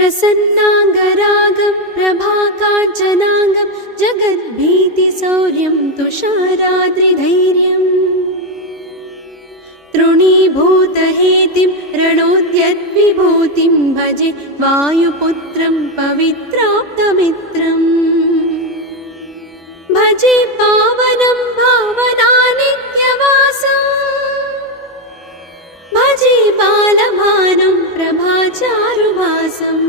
प्रसन्नाङ्गरागं प्रभाकाञ्चनाङ्गं जगद्भीतिशौर्यं तुषाराद्रिधैर्यम् तृणीभूतहेतिं रणोद्यद्विभूतिं भजे वायुपुत्रं पवित्राप्तमित्रम् भजे पावनं भावनानित्यवासम् भजे बालभानुं प्रभाचारुभासम्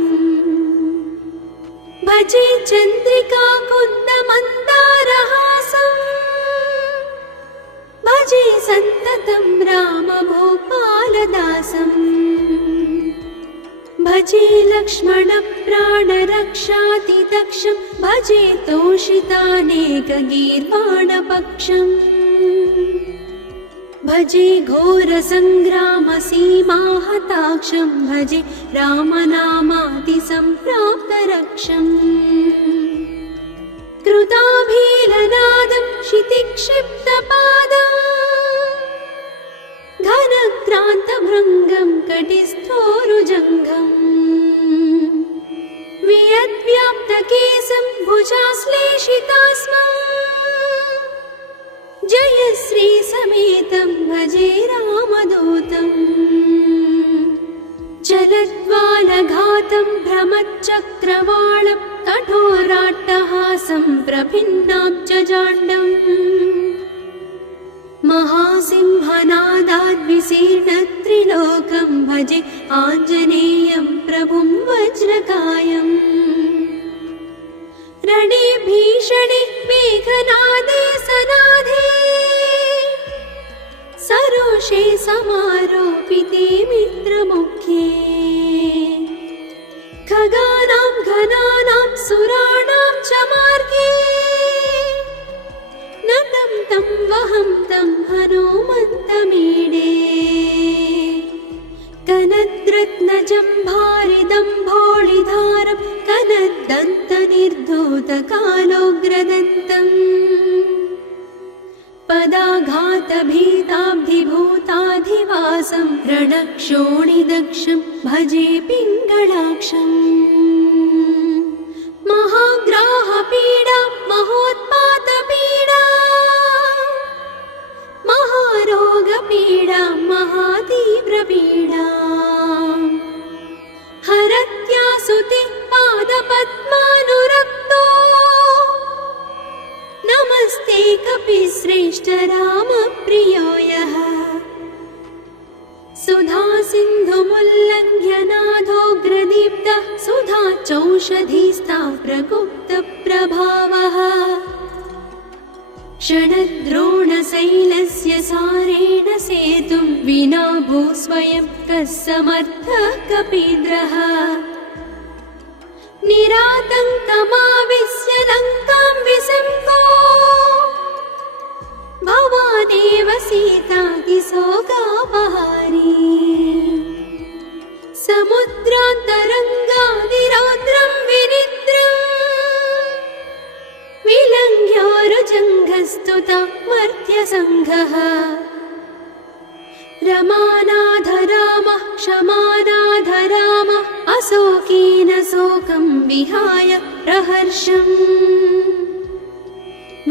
भजे चन्द्रिकाकुन्दमन्दारहासम् भजे सन्ततं रामभूपालदासम् भजे लक्ष्मणप्राणरक्षातिदक्षं भजे तोषितानेकगीर्वाणपक्षम् भजे घोरसङ्ग्रामसीमाहताक्षं भजे रामनामातिसम्प्राप्तरक्षम् कृताभीलनादं क्षितिक्षिप्तपादम् घनक्रान्तभृङ्गं कटिस्थोरुजङ्घम् वियद्व्याप्तकेशं भुजाश्लेषितास्मम् जयश्री समेतं भजे रामदूतम् चलद्वालघातं भ्रमच्चक्रवालं कठोराट्टहासं प्रभिन्नाब्जजाण्डम् महासिंहनादाद्विशीर्णत्रिलोकं भजे आञ्जनेयं प्रभुं वज्रकायम् रणे भीषणे मेघनादे सनाधे सरोषे समारोपिते मित्रमुख्ये खगानां घनानां सुराणां च मार्गे नतं तं वहं तं हनुमन्तमीडे कनद्रत्नजम्भारिदम्भोळिधारं कनद्दन्तनिर्धूतकालोग्रदन्तम् पदाघातभीताब्धिभूताधिवासं रणक्षोणिदक्षं भजे पिङ्गळाक्षम् महाग्राहपीडा महोत्पातपीडा महारोगपीडा महातीव्रपीडा हरत्यासुते पादपद्मानुरक्तो नमस्ते कपिश्रेष्ठ रामप्रियो यः सुधा सिन्धुमुल्लङ्घ्य नाथोग्रदीप्तः सुधा चौषधीस्ता प्रकुप्तप्रभावः षडद्रोणशैलस्य सारेण सेतुं विना भूस्वयं कः समर्थः कपीन्द्रः निरातङ्कमाविश्य लङ्कां विसम्पो भवानेव सीतातिशोकापहारी समुद्रान्तरङ्गादिरौद्रं विनिद्रम् विलङ्घ्योरुजङ्घस्तुता मर्त्यसङ्घः रमानाथ रामः क्षमानाथ रामः अशोकेन शोकं विहाय प्रहर्षम्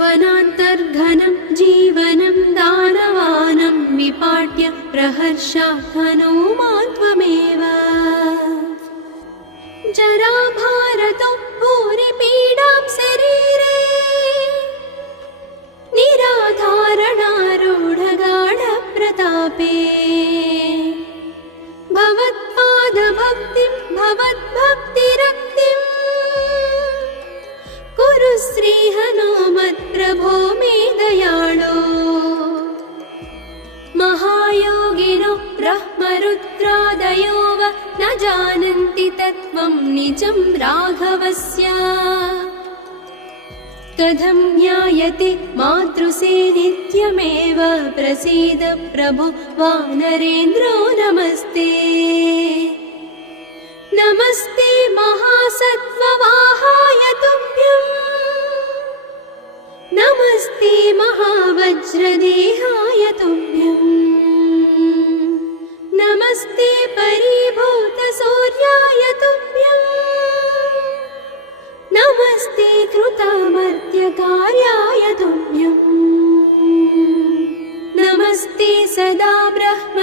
वनान्तर्घनं जीवनं दानवानं विपाट्य प्रहर्षात् हनूमान् त्वमेव जराभारतो भूरिपीडां शरीरे निराधारणारूढगाढप्रतापे भवत्पादभक्तिं भवद्भक्तिरक्तिम् कुरु श्रीहनुमत्प्रभो मे दयाळो महायोगिनो ब्रह्मरुद्रादयो वा न जानन्ति तत्त्वं निजं राघवस्य कथं ज्ञायते मातृसे नित्यमेव प्रसीद प्रभो वानरेन्द्रो नमस्ते नमस्ते महासत्त्ववाहाय तुभ्यं नमस्ते महावज्रदेहाय तुभ्यं नमस्ते परीभूतसूर्याय तुभ्यम्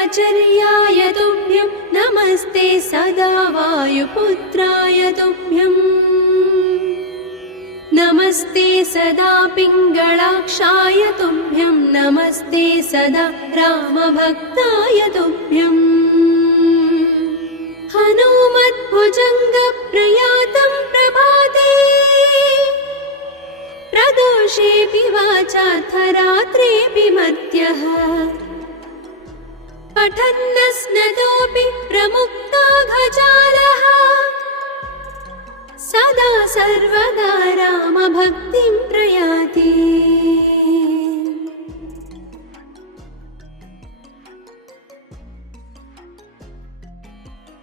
ब्रह्मचर्याय तुभ्यं नमस्ते सदा वायुपुत्राय तुभ्यम् नमस्ते सदा पिङ्गळाक्षाय तुभ्यं नमस्ते सदा रामभक्ताय तुभ्यम् हनुमद्भुजङ्गप्रयातं प्रभाते प्रदोषेऽपि वाचार्थरात्रेऽपि मर्त्यः पठन्नस्नतोऽपि प्रमुक्ताघजालः सदा सर्वदा रामभक्तिं प्रयाति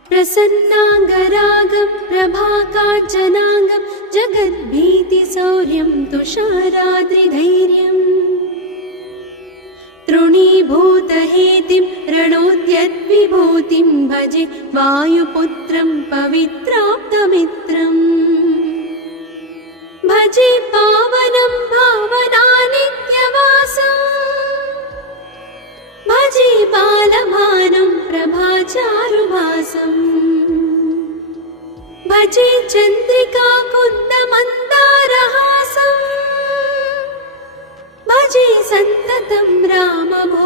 प्रसन्नाङ्गरागं प्रभाकाञ्चनाङ्गं जगद्भीतिशौर्यं तुषाराद्रिधैर्यम् तृणीभूतहेतिं रणोद्यद्विभूतिं भजे वायुपुत्रं पवित्राप्तमित्रम् भजे पावनं भावनानित्यवासम् भजे बालभानुं प्रभाचारुभासम् भजे चन्द्रिकाकुन्दमन्दारहासम् भजे सन्ततं रामभूपालदासम्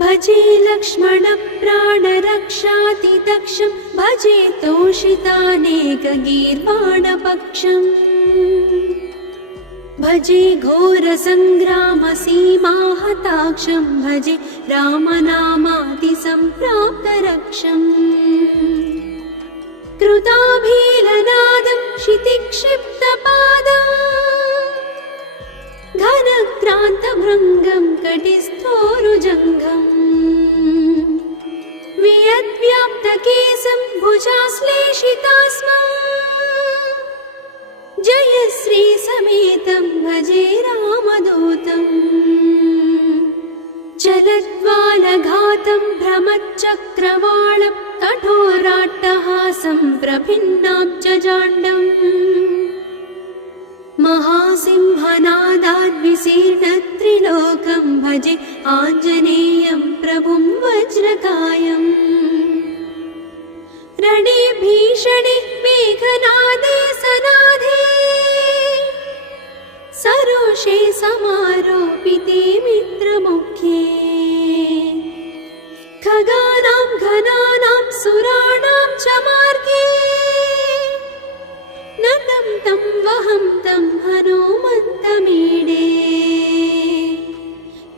भजे लक्ष्मणप्राणरक्षातिदक्षं भजे तोषितानेकगीर्वाणपक्षम् भजे घोरसङ्ग्रामसीमाहताक्षं भजे रामनामातिसम्प्राप्तरक्षम् कृताभीलनादं क्षितिक्षिप्तपादम् घनक्रान्तभृङ्गं कटिस्थोरुजङ्घम् वियद्व्याप्तकेशं भुजाश्लेषितास्मम् जयश्री समेतं भजे रामदूतम् जलद्वालघातं भ्रमच्चक्रवालं कठोराट्टहासं प्रभिन्नाब्जजाण्डम् महासिंहनादाद्विशीर्णत्रिलोकं भजे आञ्जनेयं प्रभुं वज्रकायम् रणे भीषणे मेघनादे सनादे सरोषे समारोपिते मित्रमुख्ये खगानां घनानां सुराणां च मार्गे नतं तं वहं तं हनुमन्तमीडे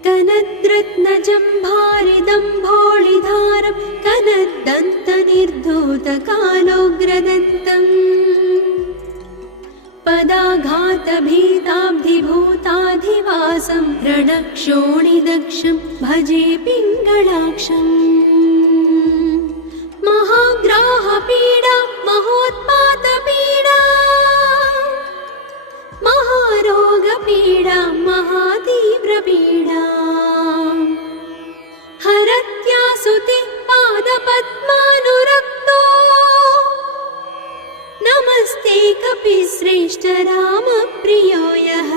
कनद्रत्नजम्भारिदम्भोळिधारं कनद्दन्तनिर्धूतकालोग्रदन्तम् पदाघातभीताब्धिभूताधिवासं रणक्षोणिदक्षं भजे पिङ्गळाक्षम् महाग्राहपीडा महोत्पातपीडा महारोगपीडा महातीव्रपीडा हरत्यासुति पादपद्मानुरक्तो नमस्ते कपिश्रेष्ठ रामप्रियो यः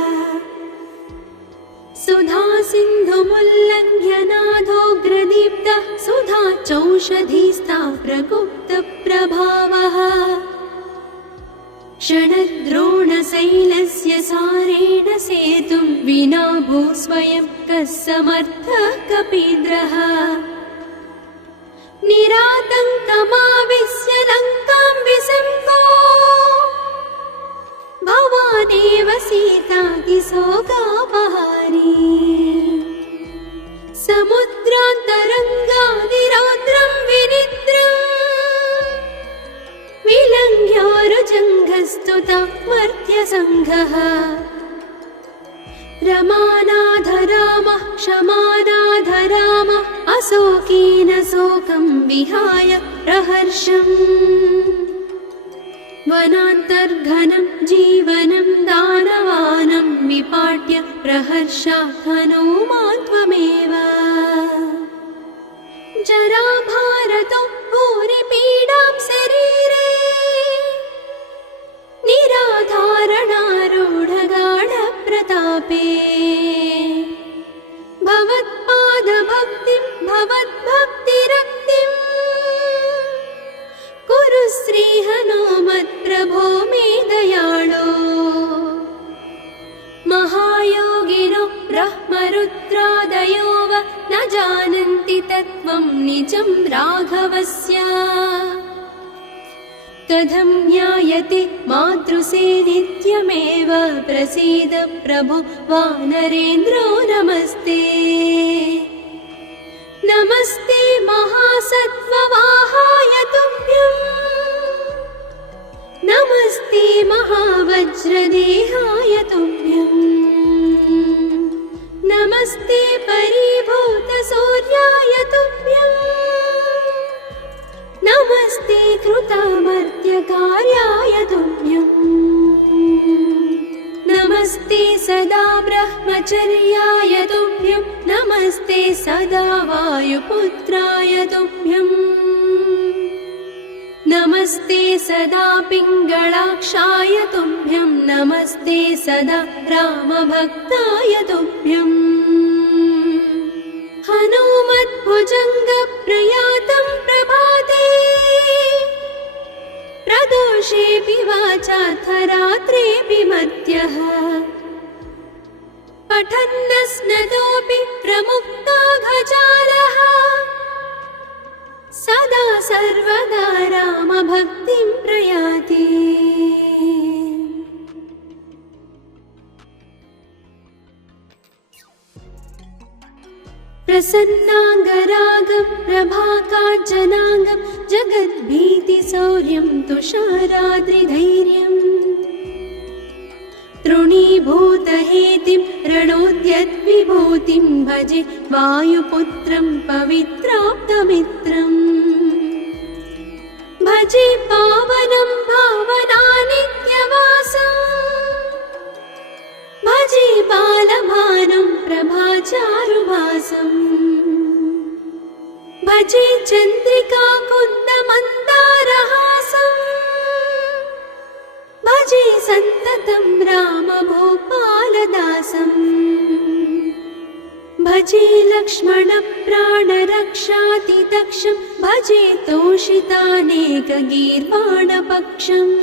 सुधा सिन्धुमुल्लङ्घ्यनाथोग्रदीप्तः सुधा चौषधीस्ता प्रकुप्तप्रभावः षडद्रोणशैलस्य सारेण सेतुं विना भूस्वयं कः समर्थः कपीन्द्रः निरातङ्कमाविश्य लङ्कां विसम्पो भवानेव सीतातिशोकापहारी समुद्रान्तरङ्गादिरौद्रं विनिद्रम् विलङ्घ्योरुजङ्घस्तुता मर्त्यसङ्घः रमानाथ रामः क्षमानाथ रामः अशोकेन शोकं विहाय प्रहर्षम् वनान्तर्घनं जीवनं दानवानं विपाट्य प्रहर्षात् हनुमान् त्वमेव जराभारतो भूरिपीडां शरीरे निराधारणारूढगाढप्रतापे भव राघवस्य कथं ज्ञायते मातृसे नित्यमेव प्रसीद प्रभु वानरेन्द्रो नमस्ते नमस्ते महासत्त्ववाहाय तुभ्यं नमस्ते महावज्रदेहाय तुभ्यं नमस्ते परिभूतसूर्याय तुभ्यं नमस्ते कृतामर्त्यकार्याय तुभ्यं नमस्ते सदा ब्रह्मचर्याय तुभ्यं नमस्ते सदा वायुपुत्राय तुभ्यं नमस्ते सदा पिङ्गळाक्षाय तुभ्यं नमस्ते सदा रामभक्ताय तुभ्यं हनुमद्भुजङ्गप्रयातं प्रभाते प्रदोषेऽपि वाचार्थरात्रेऽपि मध्यः पठन्नस्नतोऽपि प्रमुक्ताघजालः सदा सर्वदा रामभक्तिं प्रयाति प्रसन्नाङ्गरागं प्रभाकाञ्चनाङ्गं जगद्भीतिशौर्यं तुषाराद्रिधैर्यं तृणीभूतहेतिं रणोद्यद्विभूतिं भजे वायुपुत्रं पवित्राप्तमित्रम् भजे पावनं भावनानित्यवासम् भजे बालभानुं प्रभाचारुभासम् भजे चन्द्रिकाकुन्दमन्दारहासम् भजे सन्ततं रामभूपालदासम् भजे लक्ष्मणप्राणरक्षातितक्षं भजे तोषितानेकगीर्वाणपक्षम्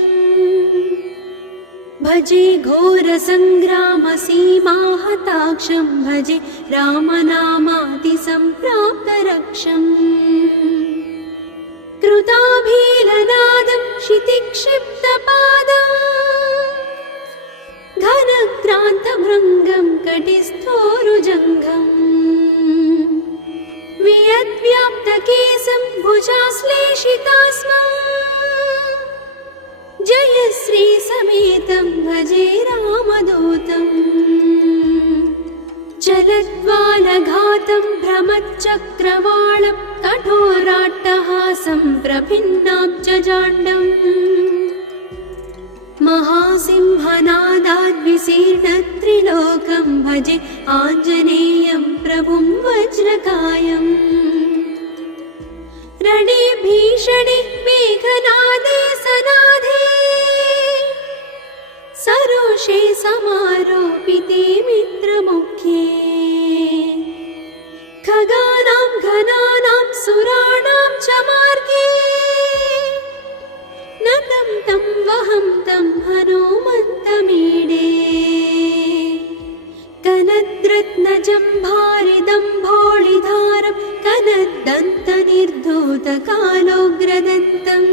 भजे घोरसङ्ग्रामसीमाहताक्षं भजे रामनामातिसम्प्राप्तरक्षम् कृताभीलनादं क्षितिक्षिप्तपादम् घनक्रान्तभृङ्गं कटिस्थोरुजङ्घम् वियद्व्याप्तकेशं भुजाश्लेषितास्मम् जयश्री समेतं भजे रामदूतम् चलद्वालघातं भ्रमच्चक्रवालं कठोराट्टहासं प्रभिन्नाब्जजाण्डम् महासिंहनादाद्विशीर्णत्रिलोकं भजे आञ्जनेयं प्रभुं वज्रकायम् रणे भीषणे मेघनादे सनादे सरोषे समारोपिते मित्रमुख्ये खगानां घनानां सुराणां च मार्गे नतं तं वहं तं हनुमन्तमीडे कनद्रत्नजम्भारिदम्भोळिधारं कनद्दन्तनिर्धूतकालोग्रदन्तम्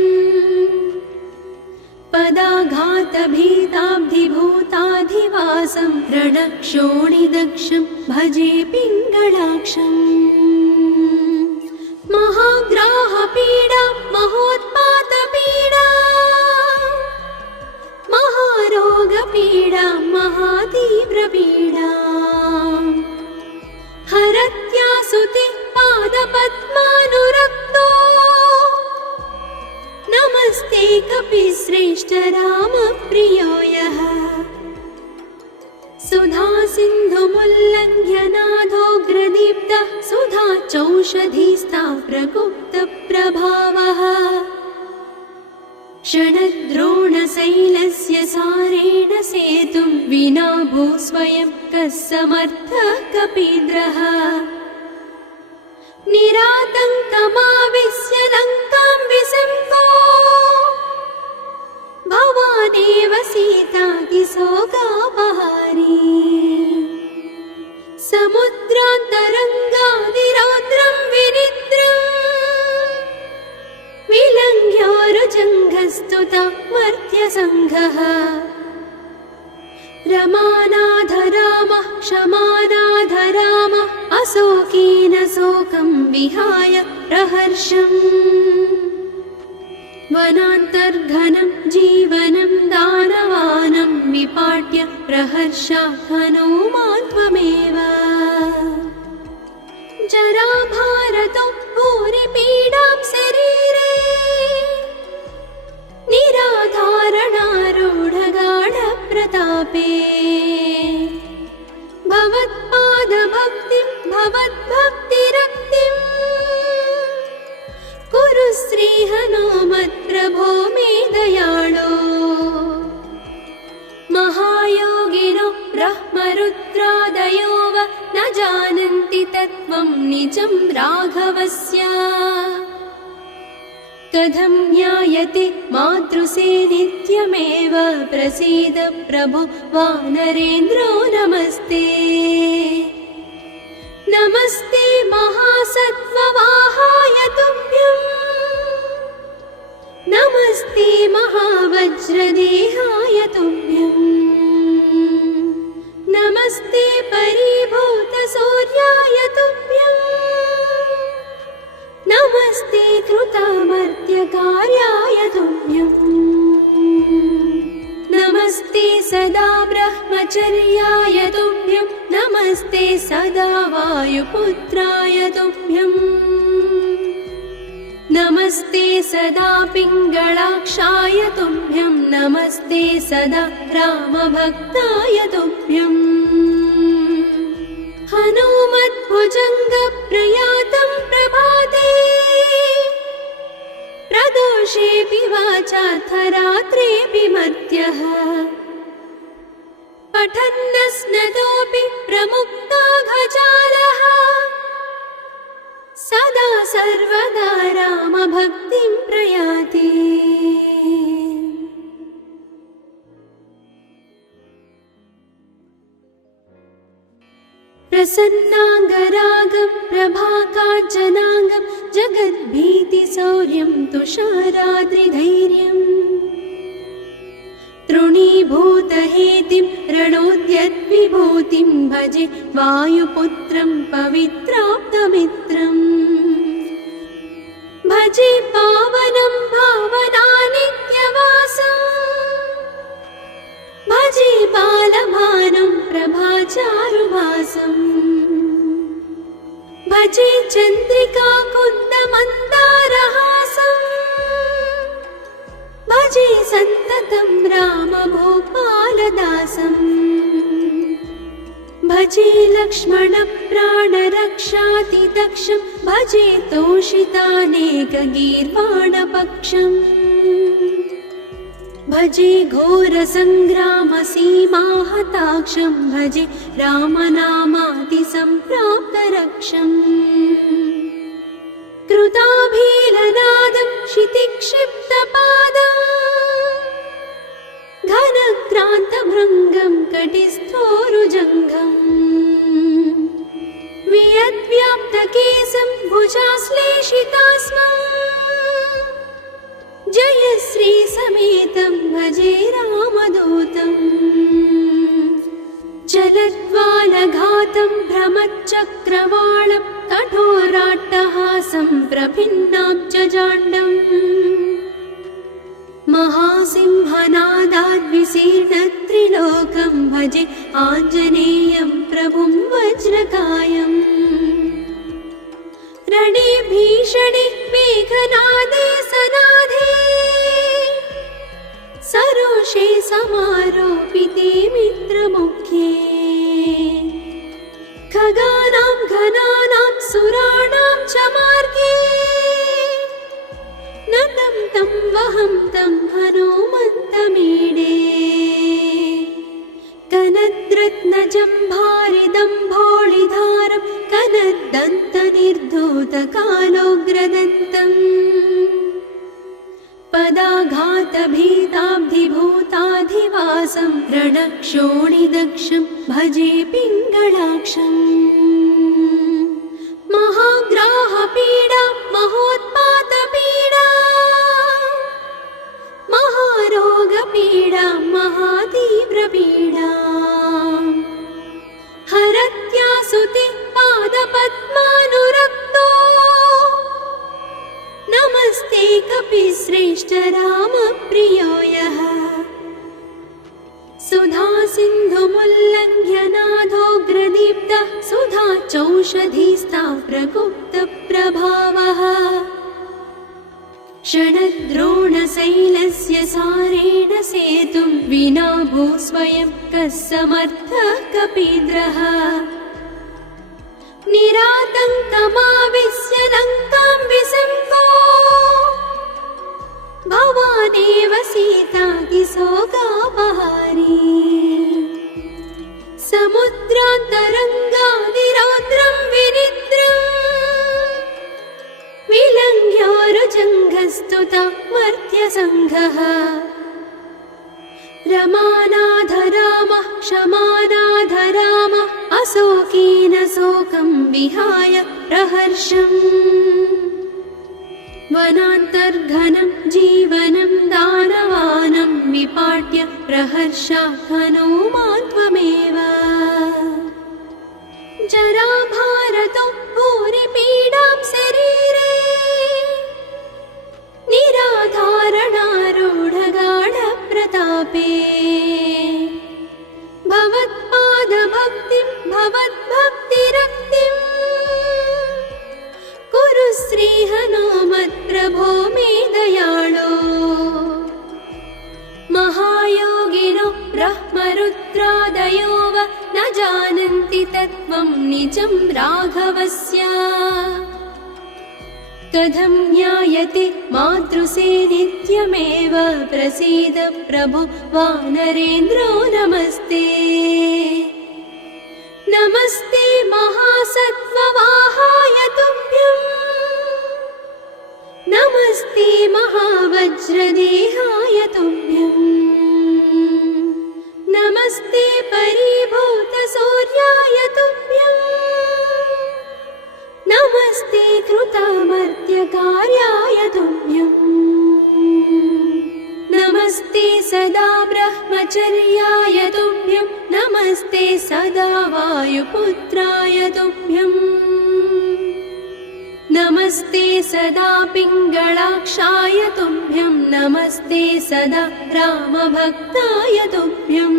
पदाघातभीताब्धिभूताधिवासं रणक्षोणिदक्षं भजे पिङ्गळाक्षम् महाग्राहपीडा महोत्पातपीडा महारोगपीडा महातीव्रपीडा हरत्यासुते पादपद्मानुरक्तो नमस्ते कपिश्रेष्ठ रामप्रियो यः सुधा सिन्धुमुल्लङ्घ्य नाथोग्रदीप्तः सुधा चौषधीस्ता प्रकुप्तप्रभावः षडद्रोणशैलस्य सारेण सेतुं विना भूस्वयं कः समर्थः कपीन्द्रः निरातङ्कमाविश्य लङ्कां विसम्पो भवानेव सीतातिशोकापहारी समुद्रान्तरङ्गादिरौद्रं विनिद्रम् प्रस्तुता मर्त्यसङ्घः रमानाथ रामः क्षमानाथ रामः अशोकेन शोकं विहाय प्रहर्षम् वनान्तर्घनं जीवनं दानवानं विपाट्य प्रहर्षात् हनूमान् त्वमेव जराभारतो भूरिपीडां शरीरे निराधारणारूढगाढप्रतापे भवत्पादभक्तिं भवद्भक्तिरक्तिम् कुरु श्रीहनुमत्प्रभो मे दयाळो महायोगिनो ब्रह्मरुद्रादयो वा न जानन्ति तत्त्वं निजं राघवस्य कथं ज्ञायते मातृसे नित्यमेव प्रसीद प्रभो वानरेन्द्रो नमस्ते नमस्ते महासत्त्ववाहाय तुभ्यं नमस्ते महावज्रदेहाय तुभ्यं नमस्ते परिभूतसूर्याय तुभ्यं नमस्ते कृतामर्त्यकार्याय तुभ्यं नमस्ते सदा ब्रह्मचर्याय तुभ्यं नमस्ते सदा वायुपुत्राय तुभ्यं नमस्ते सदा पिङ्गळाक्षाय तुभ्यं नमस्ते सदा रामभक्ताय तुभ्यं हनुमद्भुजङ्गप्रयातं प्रभाते प्रदोषेऽपि वाचार्थरात्रेऽपि मर्त्यः पठन्नस्नतोऽपि प्रमुक्ताघजालः सदा सर्वदा रामभक्तिं प्रयाति प्रसन्नाङ्गरागं प्रभाकाञ्चनाङ्गं जगद्भीतिशौर्यं तुषाराद्रिधैर्यम् तृणीभूतहेतिं रणोद्यद्विभूतिं भजे वायुपुत्रं पवित्राप्तमित्रम् भजे पावनं भावनानित्यवासम् भजे बालभानुं प्रभाचारुभासम् भजे चन्द्रिकाकुन्दमन्दारहासम् भजे सन्ततं रामभूपालदासम् भजे लक्ष्मणप्राणरक्षातिदक्षं भजे तोषितानेकगीर्वाणपक्षम् भजे घोरसङ्ग्रामसीमाहताक्षं भजे रामनामातिसम्प्राप्तरक्षम् कृताभीलनादं क्षितिक्षिप्तपादम् घनक्रान्तभृङ्गं कटिस्थोरुजङ्घम् वियद्व्याप्तकेशं भुजाश्लेषितास्मम् जयश्रीसमेतं भजे रामदूतम् चलद्वालघातं भ्रमच्चक्रवालं कठोराट्टहासं प्रभिन्नाब्जजाण्डम् महासिंहनादाद्विशीर्णत्रिलोकं भजे आञ्जनेयं प्रभुं वज्रकायम् रणे भीषणे मेघनादे सनादे सरोषे समारोपिते मित्रमुख्ये खगानां घनानां सुराणां च मार्गे नतं तं वहं तं हनुमन्तमीडे कनद्रत्नजम्भारिदम्भोळिधारं कनद्दन्तनिर्धूतकालोग्रदन्तम् पदाघातभीताब्धिभूताधिवासं रणक्षोणिदक्षं भजे पिङ्गळाक्षम् महाग्राहपीडा महोत्पातपीडा विश्रेष्ठ रामप्रियो यः सुधा सिन्धुमुल्लङ्घ्य नादोग्रदीप्तः सुधा चौषधीस्ता प्रगुप्तप्रभावः षडद्रोणशैलस्य सारेण सेतुं विना भू स्वयं कः समर्थः कपीन्द्रः निरातङ्कमाविश्य लङ्कां विसम्पो भवानेव सीतातिशोकापहारी समुद्रान्तरङ्गादिरौद्रं विनिद्रम् विलङ्घ्योरुजङ्घस्तुता मर्त्यसङ्घः रमानाथ रामः क्षमानाथ रामः अशोकेन शोकं विहाय प्रहर्षम् वनान्तर्घनं जीवनं दानवानं विपाट्य प्रहर्षात् हनूमान् त्वमेव जराभारतो भूरिपीडां शरीरे निराधारणारूढगाढप्रतापे भवत्पादभक्तिं भवद्भक्तिरक्तिम् कुरु श्रीहनुमत्प्रभो मे दयाळो महायोगिनो ब्रह्मरुद्रादयो वा न जानन्ति तत्त्वं निजं राघवस्य कथं ज्ञायते मातृसे नित्यमेव प्रसीद प्रभो वानरेन्द्रो नमस्ते नमस्ते महासत्त्ववाहाय तुभ्यं नमस्ते महावज्रदेहाय तुभ्यं नमस्ते परिभूतसूर्याय तुभ्यं नमस्ते कृतामर्त्यकार्याय तुभ्यं नमस्ते सदा ब्रह्मचर्याय तुभ्यं नमस्ते सदा वायुपुत्राय तुभ्यं नमस्ते सदा पिङ्गळाक्षाय तुभ्यं नमस्ते सदा रामभक्ताय तुभ्यं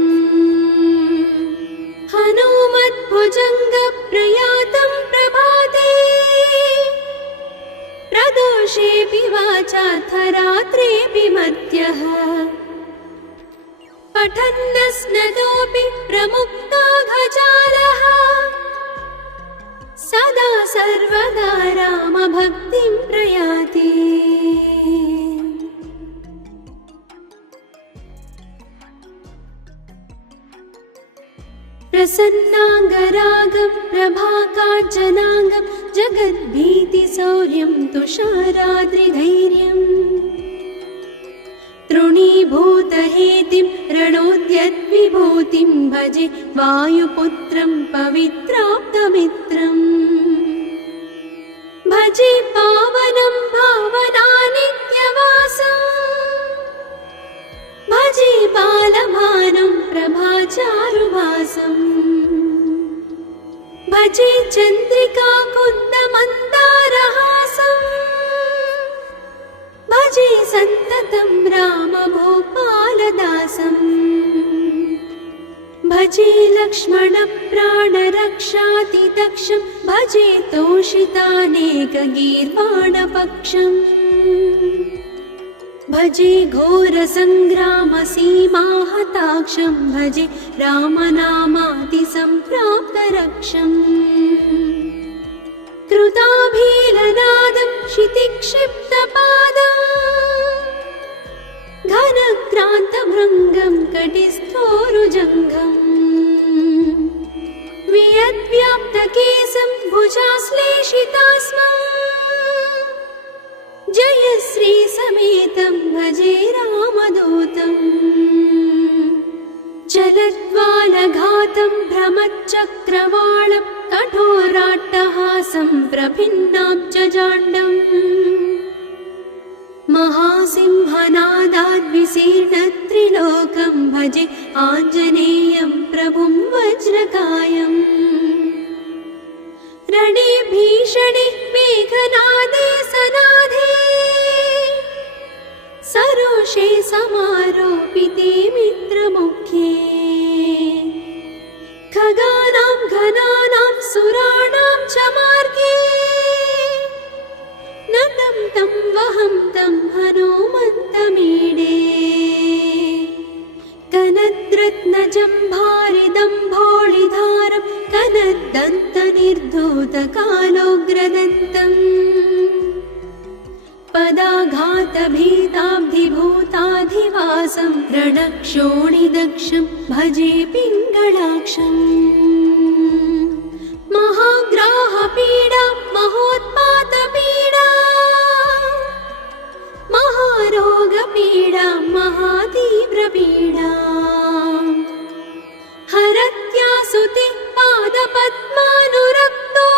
हनुमद्भुजङ्गप्रयातं प्रभाते प्रदोषेऽपि वाचार्थरात्रेऽपि मर्त्यः पठन्नस्नतोऽपि प्रमुक्ताघजालः सदा सर्वदा रामभक्तिं प्रयाति प्रसन्नाङ्गरागं प्रभाकाञ्चनाङ्गं जगद्भीतिशौर्यं तुषाराद्रिधैर्यम् तृणीभूतहेतिं रणोद्यद्विभूतिं भजे वायुपुत्रं पवित्राप्तमित्रम् भजे पावनं भावनानित्यवासम् भजे बालभानुं प्रभाचारुभासम् भजे चन्द्रिकाकुन्दमन्दारहासम् भजे सन्ततं रामभूपालदासम् भजे लक्ष्मणप्राणरक्षातिदक्षं भजे तोषितानेकगीर्वाणपक्षम् भजे घोरसङ्ग्रामसीमाहताक्षं भजे रामनामातिसम्प्राप्तरक्षम् कृताभीलनादं क्षितिक्षिप्तपादम् घनक्रान्तभृङ्गं कटिस्थोरुजङ्घम् वियद्व्याप्तकेशं भुजाश्लेषितास्मम् जयश्री समेतं भजे रामदूतम् जलद्वालघातं भ्रमच्चक्रवालं कठोराट्टहासं प्रभिन्नाब्जजाण्डम् महासिंहनादाद्विशीर्णत्रिलोकं भजे आञ्जनेयं प्रभुं वज्रकायम् रणे भीषणे मेघनादे सनादे पाशे समारोपिते मित्रमुख्ये खगानां घनानां सुराणां च मार्गे नतं तं वहं तं हनुमन्तमीडे कनद्रत्नजम्भारिदम्भोळिधारं कनद्दन्तनिर्धूतकालोग्रदन्तम् पदाघातभीताब्धिभूताधिवासं रणक्षोणिदक्षं भजे पिङ्गळाक्षम् महाग्राहपीडा महोत्पातपीडा महारोगपीडा महातीव्रपीडा हरत्यासुते पादपद्मानुरक्तो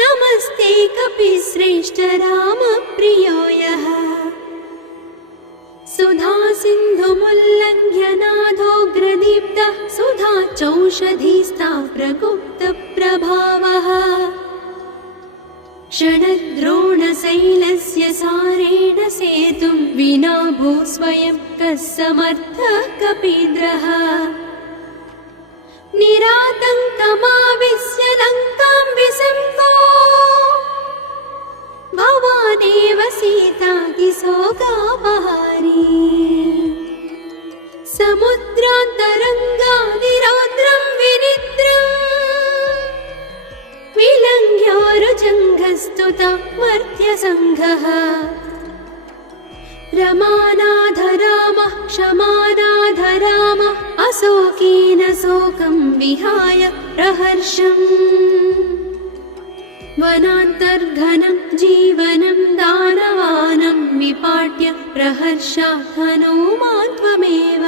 नमस्ते कपिश्रेष्ठ रामप्रियो यः सुधा सिन्धुमुल्लङ्घ्य नाथोग्रदीप्तः सुधा चौषधीस्ता प्रकुप्तप्रभावः षडद्रोणशैलस्य सारेण सेतुं विना भूस्वयं कः समर्थः कपीन्द्रः निरातङ्कमाविश्य लङ्कां विसम्पो भवानेव सीतातिशोकापहारी समुद्रान्तरङ्गादिरौद्रं विनिद्रम् विलङ्घ्योरुजङ्घस्तुता मर्त्यसङ्घः रमानाथ रामः क्षमानाथ रामः अशोकेन शोकं विहाय प्रहर्षम् वनान्तर्घनं जीवनं दानवानं विपाट्य प्रहर्षात् हनूमान् त्वमेव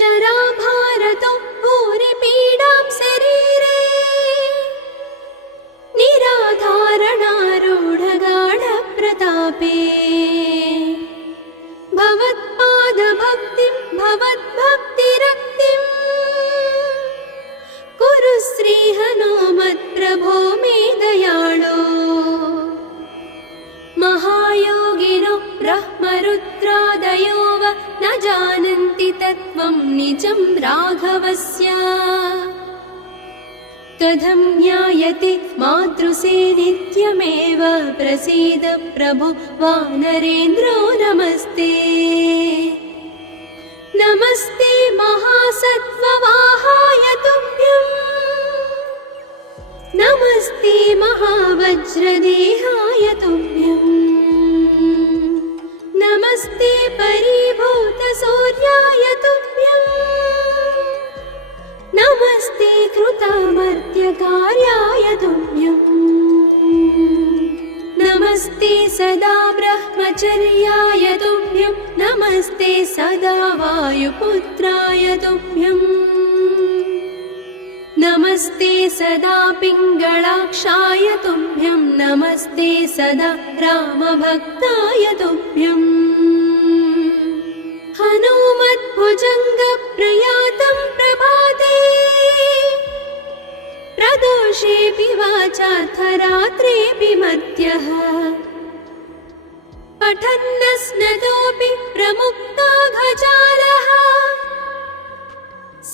जराभारतो भूरिपीडां शरीरे निराधारणारूढगाढप्रतापे भवत्पादभक्तिं भवद्भक्तिरक्तिम् कुरु श्रीहनुमत्प्रभो मे दयाळो महायोगिनो ब्रह्मरुद्रादयो वा न जानन्ति तत्त्वं निजं राघवस्य कथं ज्ञायते मातृसे नित्यमेव प्रसीद प्रभु वानरेन्द्रो नमस्ते नमस्ते महासत्त्ववाहाय तुभ्यं नमस्ते महावज्रदेहाय तुभ्यं नमस्ते परिभूतसूर्याय तुभ्यं नमस्ते कृतामर्त्यकार्याय तुभ्यं नमस्ते सदा ब्रह्मचर्याय तुभ्यं नमस्ते सदा वायुपुत्राय तुभ्यं नमस्ते सदा पिङ्गळाक्षाय तुभ्यं नमस्ते सदा रामभक्ताय तुभ्यं हनुमद्भुजङ्गप्रयातं प्रभाते प्रदोषेऽपि वाचार्थरात्रेऽपि मर्त्यः पठन्नस्नतोऽपि प्रमुक्ताघजालः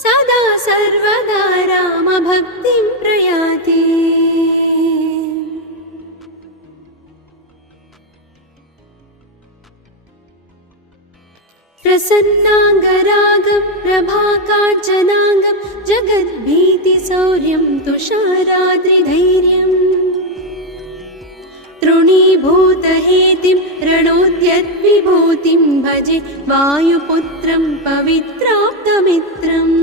सदा सर्वदा रामभक्तिं प्रयाति प्रसन्नाङ्गरागं प्रभाकाञ्चनाङ्गं जगद्भीतिशौर्यं तुषाराद्रिधैर्यम् तृणीभूतहेतिं रणोद्यद्विभूतिं भजे वायुपुत्रं पवित्राप्तमित्रम्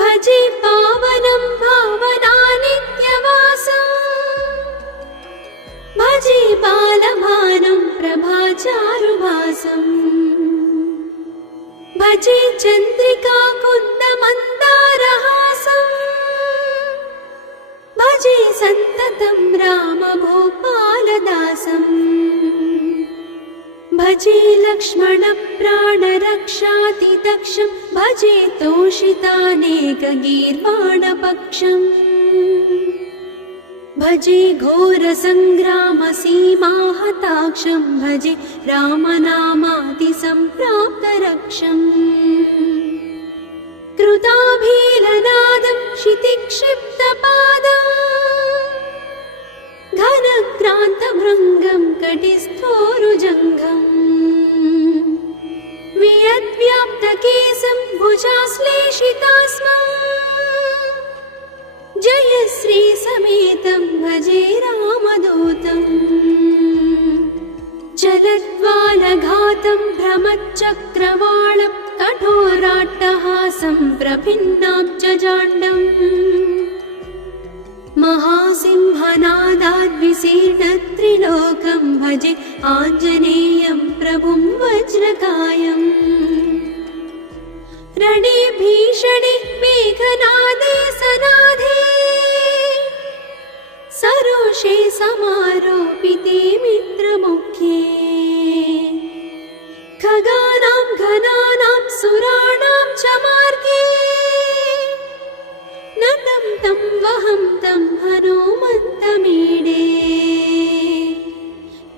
भजे पावनं भावनानित्यवासम् भजे बालभानुं प्रभाचारुभासम् भजे चन्द्रिका कुन्दमन्दारहासम् भजे सन्ततं रामभूपालदासम् भजे लक्ष्मणप्राणरक्षातिदक्षं भजे तोषितानेकगीर्वाणपक्षम् भजे घोरसङ्ग्रामसीमाहताक्षं भजे रामनामातिसम्प्राप्तरक्षम् कृताभीलनादं क्षितिक्षिप्तपादम् घनक्रान्तभृङ्गं कटिस्थोरुजङ्घम् वियद्व्याप्तकेशं भुजाश्लेषितास्मम् जयश्री समेतं भजे रामदूतम् चलद्वालघातं भ्रमच्चक्रवालं कठोराट्टहासं प्रभिन्नाब्जजाण्डम् महासिंहनादाद्विशीर्णत्रिलोकं भजे आञ्जनेयं प्रभुं वज्रकायम् रणे भीषणे मेघनादे सनाधे सरोषे समारोपिते मित्रमुख्ये खगानां घनानां सुराणां च मार्गे नतं तं वहं तं हनुमन्तमीडे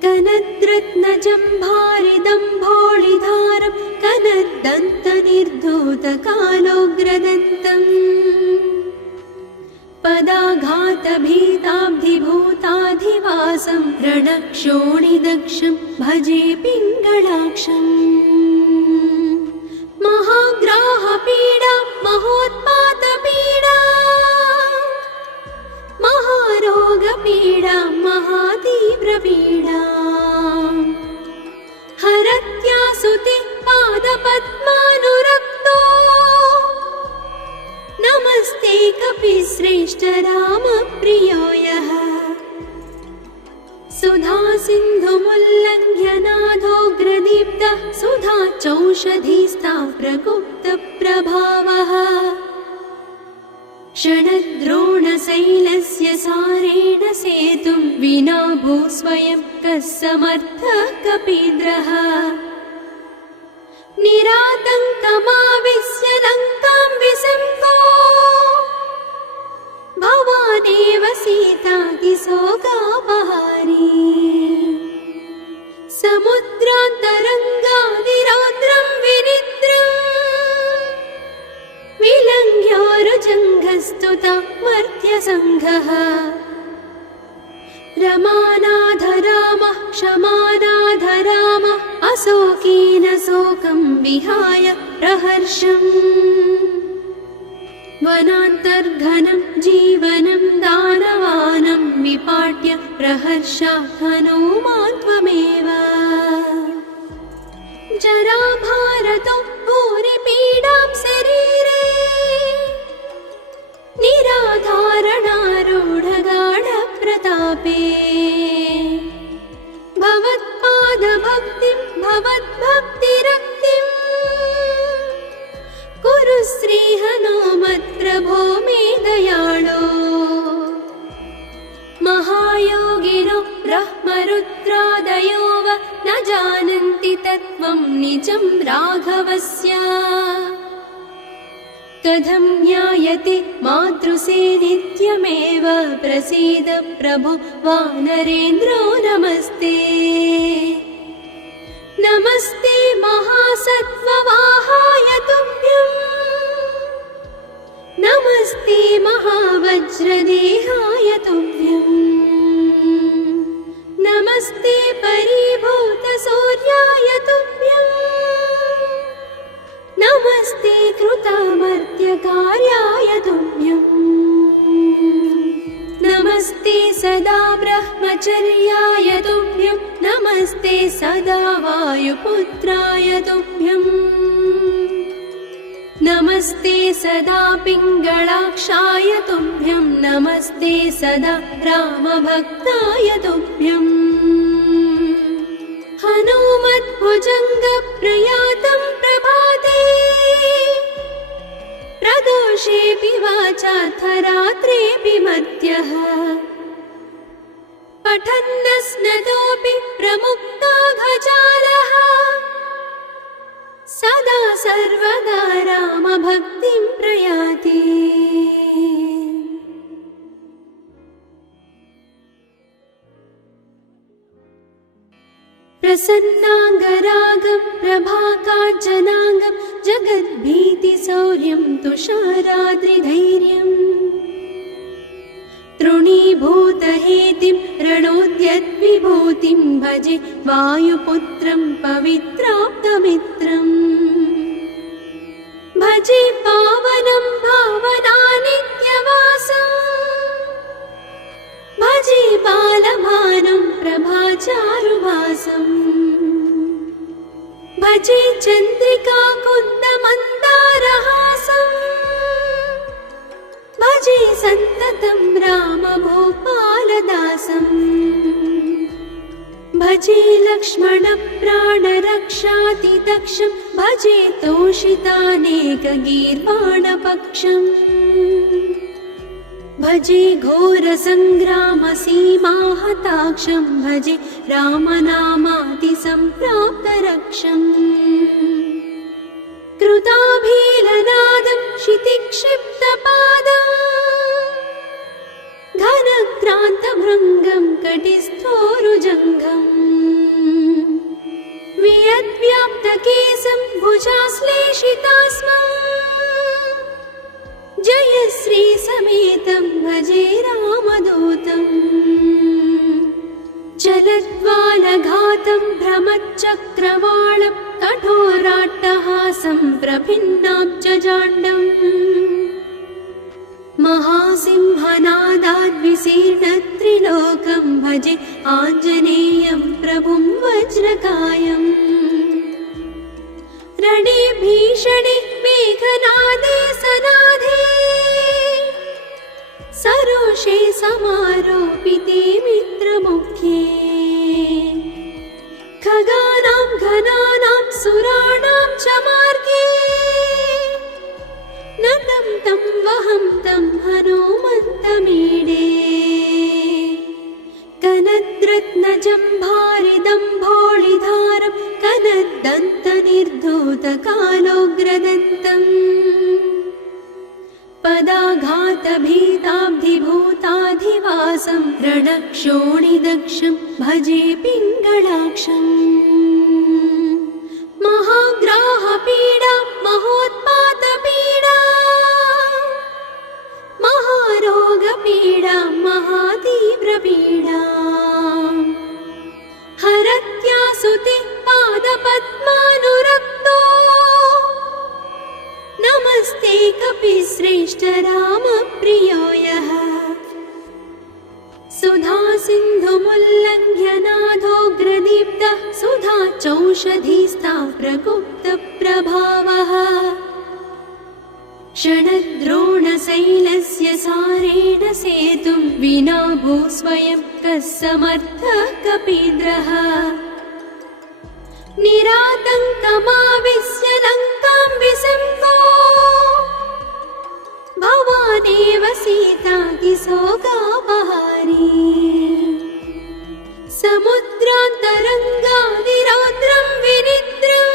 कनद्रत्नजम्भारिदम्भोळिधारं कनद्दन्तनिर्धूतकालोग्रदन्तम् पदाघातभीताब्धिभूताधिवासं रणक्षोणिदक्षं भजे पिङ्गळाक्षम् महाग्राहपीडा महोत्पातपीडा महारोगपीडा महातीव्रपीडा हरत्यासुते पादपद्मानुरक्तो नमस्ते कपिश्रेष्ठ रामप्रियो यः सुधा सिन्धुमुल्लङ्घ्य नादोग्रदीप्तः सुधा चौषधीस्ता प्रकुप्तप्रभावः षडद्रोणशैलस्य सारेण सेतुं विना भूस्वयं कः समर्थः कपीन्द्रः निरातङ्कमाविश्य लङ्कां विसङ्को भवानेव सीतातिशोकापहारी समुद्रान्तरङ्गादिरौद्रं विनिद्रम् विलङ्घ्योरुजङ्घस्तुता मर्त्यसङ्घः रमानाथ रामः क्षमानाथ रामः अशोकेन शोकं विहाय प्रहर्षम् वनान्तर्घनं जीवनं दानवानं विपाट्य प्रहर्षात् हनूमान् त्वमेव जराभारतो भूरिपीडां शरीरे निराधारणारूढगाढप्रतापे भवत्पादभक्तिं भवद्भक्तिरक्तिम् कुरु श्रीहनुमत्प्रभो मे दयाळो महायोगिनो ब्रह्मरुद्रादयो वा न जानन्ति तत्त्वं निजं राघवस्य कथं ज्ञायते मातृसे नित्यमेव प्रसीद प्रभो वानरेन्द्रो नमस्ते नमस्ते महासत्त्ववाहाय तुभ्यम् नमस्ते महावज्रदेहाय तुभ्यम् नमस्ते परिभूतसूर्याय तुभ्यम् नमस्ते कृतामर्त्यकार्याय तुभ्यम् नमस्ते सदा ब्रह्मचर्याय तुभ्यं नमस्ते सदा वायुपुत्राय तुभ्यम् नमस्ते सदा पिङ्गळाक्षाय तुभ्यं नमस्ते सदा रामभक्ताय तुभ्यम् हनुमद्भुजङ्गप्रयातं प्रभाते प्रदोषेऽपि वाचार्थरात्रेऽपि मध्यः पठन्नस्नतोऽपि प्रमुक्ताघजालः सदा सर्वदा रामभक्तिं प्रयाति। प्रसन्नाङ्गरागं प्रभाकाञ्चनाङ्गं जगद्भीतिशौर्यं तुषाराद्रिधैर्यम् तृणीभूतहेतिं रणोद्यद्विभूतिं भजे वायुपुत्रं पवित्राप्तमित्रम् भजे पावनं भावनानित्यवासम् भजे बालभानुं प्रभाचारुभासम् भजे चन्द्रिकाकुन्दमन्दारहासम् भजे सन्ततं रामभूपालदासम् भजे लक्ष्मणप्राणरक्षातिदक्षं भजे तोषितानेकगीर्वाणपक्षम् भजे घोरसङ्ग्रामसीमाहताक्षं भजे रामनामातिसम्प्राप्तरक्षम् कृताभीलनादं क्षितिक्षिप्तपादम् घनक्रान्तभृङ्गं कटिस्थोरुजङ्घम् वियद्व्याप्तकेशं भुजाश्लेषितास्मम् जयश्री समेतं भजे रामदूतम् चलद्वालघातं भ्रमच्चक्रवालं कठोराट्टहासं प्रभिन्नाब्जजाण्डम् महासिंहनादाद्विशीर्णत्रिलोकं भजे आञ्जनेयं प्रभुं वज्रकायम् रणे भीषणे मेघनादे सनादे सरोषे समारोपिते मित्रमुख्ये खगानां घनानां सुराणां च मार्गे नतं तं वहं तं हनुमन्तमीडे कनद्रत्नजम्भारिदम्भोळिधारं कनद्दन्तनिर्धूतकालोग्रदन्तम् पदाघातभीताब्धिभूताधिवासं रणक्षोणिदक्षं भजे पिङ्गळाक्षम् महाग्राहपीडा महोत्पातपीडा महारोगपीडा महातीव्रपीडा हरत्यासुते पादपद्मानुरक्तो नमस्ते कपिश्रेष्ठ रामप्रियो यः सुधा सिन्धुमुल्लङ्घ्य नाथोग्रदीप्तः सुधा चौषधीस्था प्रकुप्तप्रभावः षडद्रोणशैलस्य सारेण सेतुं विना भूस्वयं कः समर्थः कपीन्द्रः निरातङ्कमाविश्य लङ्कां विसम्पो भवानेव सीतातिशोकापहारी समुद्रान्तरङ्गादिरौद्रं विनिद्रम्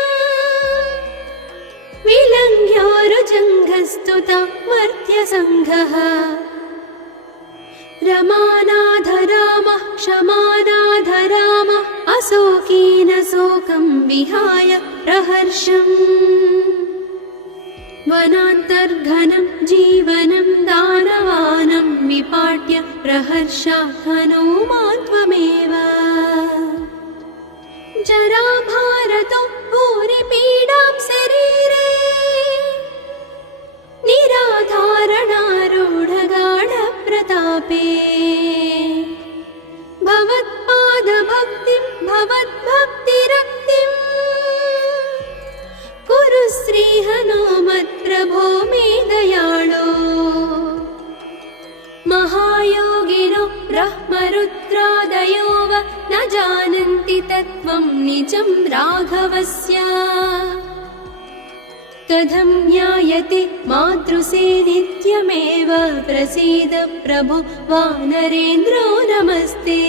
विलङ्घ्योरुजङ्घस्तुता मर्त्यसङ्घः रमानाथ रामः क्षमानाथ रामः अशोकेन शोकं विहाय प्रहर्षम् वनान्तर्घनं जीवनं दानवानं विपाट्य प्रहर्षात् हनूमान् त्वमेव जराभारतो भूरिपीडां शरीरे निराधारणारूढगाढप्रतापे भवत्पादभक्तिं भवद्भक्तिरक्तिम् कुरु श्रीहनुमत्प्रभो मे दयाळो महायोगिनो ब्रह्मरुद्रादयो वा न जानन्ति तत्त्वं निजं राघवस्य कथं ज्ञायते मातृसे नित्यमेव प्रसीद प्रभो वानरेन्द्रो नमस्ते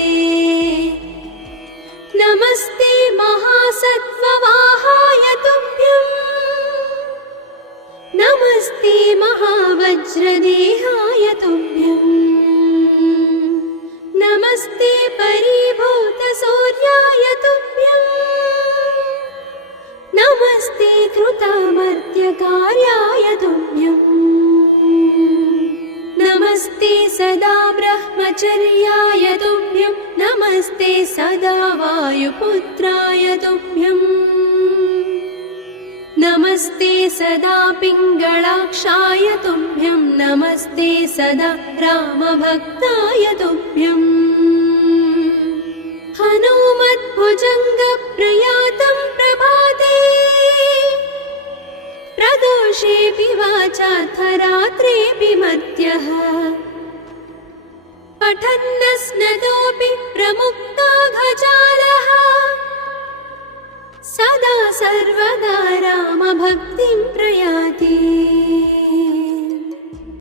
नमस्ते महासत्त्ववाहाय तुभ्यं नमस्ते महावज्रदेहाय तुभ्यं नमस्ते परिभूतसूर्याय तुभ्यम् सदा वायुपुत्राय तुभ्यम् नमस्ते सदा पिङ्गलाक्षाय तुभ्यम् नमस्ते सदा रामभक्ताय तुभ्यम् हनुमद्भुजङ्गप्रयातं प्रभाते प्रदोषेऽपि वाचार्थरात्रेऽपि मध्यः पठन्नस्नतोऽपि